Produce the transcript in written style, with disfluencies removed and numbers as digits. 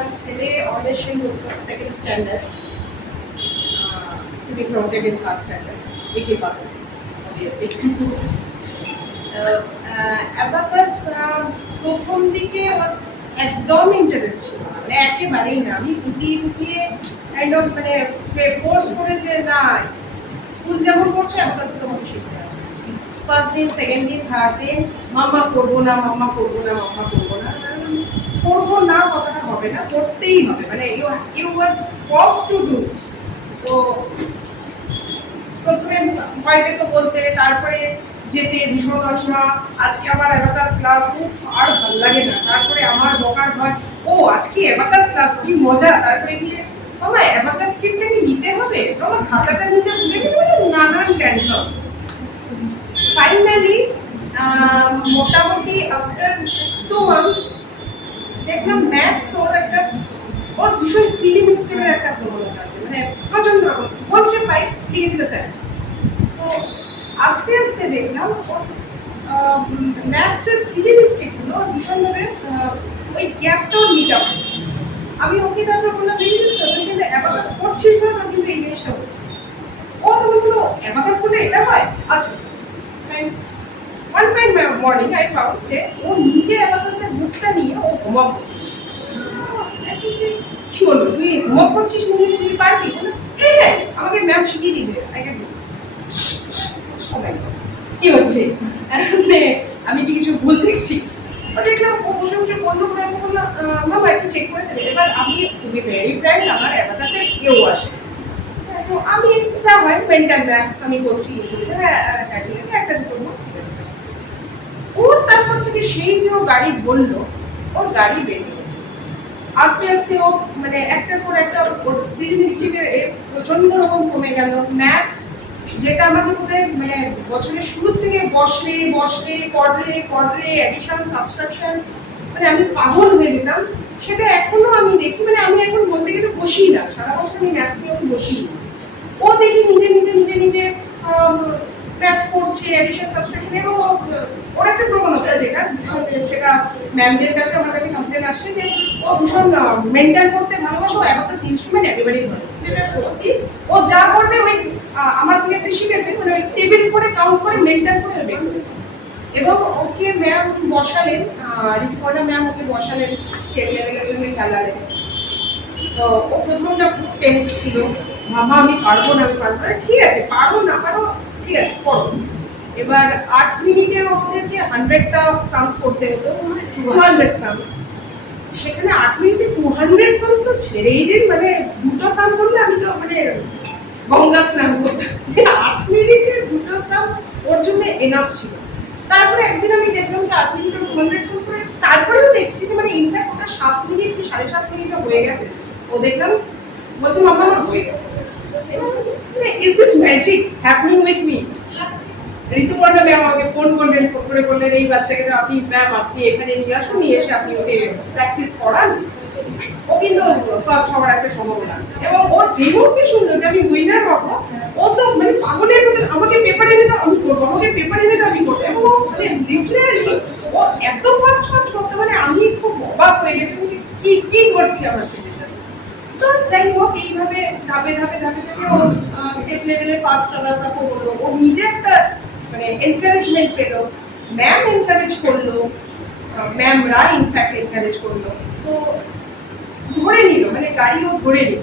আমার ছেলে অডিশন করতো second standard, to be promoted in third standard if he passes, obviously. Abacus প্রথম দিকে ওর একদম ইন্টারেস্ট ছিল না, মানে একেবারেই না। আমি বুঝিয়ে কাইন্ড অফ মানে ফোর্স করে যে না, স্কুল যেমন করছে অ্যাবাকাস তোমাকে শিখতে হবে। ফার্স্ট দিন, সেকেন্ড দিন, থার্ড দিন মাম্মা করবো না, মাম্মা করবো না, মাম্মা করবো না। করবো না কথাটা হবে না, করতেই হবে, মানে you are forced to do. তো প্রথমে ভয় পেতো বলতে, তারপরে যেতে ভীষণ অনীহা। আজকে আমার অ্যাবাকাস ক্লাস, আর ভালো লাগে না। তারপরে আমার বকার ভয়, ও আজকে অ্যাবাকাস ক্লাস, কি মজা। তারপরে গিয়ে মামা অ্যাবাকাস স্ক্রিপ্টটা কি নিতে হবে, মামা খাতাটা নিতে ভুলে গেলে, নানান টেনশনস। ফাইনালি মোটামুটি আফটার 2 months দেখলাম ম্যাথস ওর ভীষণ সিলি মিস্টেকের একটা প্রবণতা আছে, মানে প্রচন্ড বলছে ফাইভ লিখে দিল স্যার। তো আস্তে আস্তে দেখলাম ম্যাথসের সিলি মিস্টেকগুলো ভীষণভাবে ওই গ্যাপটাও মিট আপ হচ্ছে। আমি ওকে তারপর বললাম, দেখছিস তো তুই কিন্তু অ্যাবাকাস করছিস না, তোর কিন্তু এই জিনিসটা হচ্ছে। ও তুমি বললো অ্যাবাকাস করলে এটা হয়, আচ্ছা fine. One fine morning I found যে ও নিজে অ্যাবাকাসের বুকটা নিয়ে ও হোমওয়ার্ক কি বলবো, তুই হোমওয়ার্ক করছিস নিজে নিজে পারবি? হ্যাঁ হ্যাঁ, আমাকে ম্যাম শিখিয়ে দিয়েছে, আই ক্যান ডু। কি হচ্ছে, আমি কি কিছু ভুল দেখছি? ও দেখলাম ও বসে বসে করলো, আমি বললাম মামা একটু চেক করে দেবে। এবার আমি খুবই ভেরি ফ্র্যাঙ্ক, আমার অ্যাবাকাসে কেউ আসে, তো আমি যা হয় মেন্টাল ম্যাথস আমি করছি, হ্যাঁ ঠিক আছে, একটা দুটো ঠিক আছে। ওর তারপর থেকে সেই যে ও গাড়ি বললো, ওর গাড়ি বেরিয়ে আস্তে আস্তে ও মানে একটার পর একটা সিলি মিস্টেকের প্রচন্ড রকম কমে গেল। ম্যাথস যেটা আমাকে বোধহয় মানে বছরের শুরু থেকে বসলে বসলে করলে করলে অ্যাডিশন সাবট্রাকশন মানে আমি পাগল হয়ে যেতাম, সেটা এখনো আমি দেখি। মানে আমি এখন বলতে গেলে বসি না, সারা বছর আমি ম্যাথস নিয়ে বসি। ও দেখি নিজে নিজে নিজে নিজে ম্যাথস করছে, অ্যাডিশন সাবট্রাকশন, এবং ওর একটা প্রবণতা যেটা সেটা ম্যামদের কাছে আমার কাছে কমপ্লেন আসছে যে ও ভীষণ মেন্টাল করতে ভালোবাসে, ও অ্যাবাকাস ইনস্ট্রুমেন্ট একেবারেই ধরে, যেটা সত্যি। ও যা করবে ওই আমার থেকে একটু শিখেছে, মানে ওই টেবিল করে কাউন্ট করে মেন্টাল করে দেখছে। এবং ওকে ম্যাম বসালেন, রিফর্না ম্যাম ওকে বসালেন স্টেট লেভেলের জন্য খেলারে। তো ও প্রথমটা খুব টেন্স ছিল, মামা আমি পারবো না, আমি পারবো না। ঠিক আছে, পারো না পারো ঠিক আছে করো। এবার 8 মিনিটে ওদেরকে 100টা সামস করতে হতো, 200 সামস। সেখানে 8 মিনিটে 200 সামস তো ছেড়েই দিন, মানে দুটো সাম করলে আমি তো মানে গঙ্গা স্নান করতাম। 8 মিনিটে দুটো সাম ওর জন্য এনাফ ছিল। তারপরে একদিন আমি দেখলাম যে 8 মিনিটে 200 সামস করে, তারপরেও দেখছি যে মানে ইনফ্যাক্ট ওটা 7 মিনিট কি 7.5 মিনিটে হয়ে গেছে। ও দেখলাম বলছে মামা আমার হয়ে গেছে। Is this magic happening with me? Rituparna ma'am আমাকে ফোন করে বললেন এই বাচ্চাকে তো আপনি ম্যাম আপনি এখানে নিয়ে আসুন, নিয়ে এসে আপনি ওকে প্র্যাকটিস করান, ও কিন্তু ফার্স্ট হওয়ার একটা সম্ভাবনা আছে। এবং ও যে মুহূর্তে শুনলো যে আমি উইনার হবো, ও তো মানে পাগলের মতো আমাকে পেপার এনে দাও আমি করবো, আমাকে পেপার এনে দাও আমি করবো। এবং ও মানে লিটারালি ও এত ফাস্ট করতে, মানে আমি খুব অবাক হয়ে গেছি যে কি কি করছি আমার ছেলের সাথে। তো যাই হোক এইভাবে ধাপে ধাপে ধাপে ধাপে ও স্টেট লেভেলে ফার্স্ট রানার্স আপ হলো। ও নিজে একটা মানে এনকারেজমেন্ট পেল, ম্যাম এনকারেজ করলো, ম্যামরা ইনফ্যাক্ট এনকারেজ করলো। তো ধরে নিল, মানে গাড়িও ধরে নিল।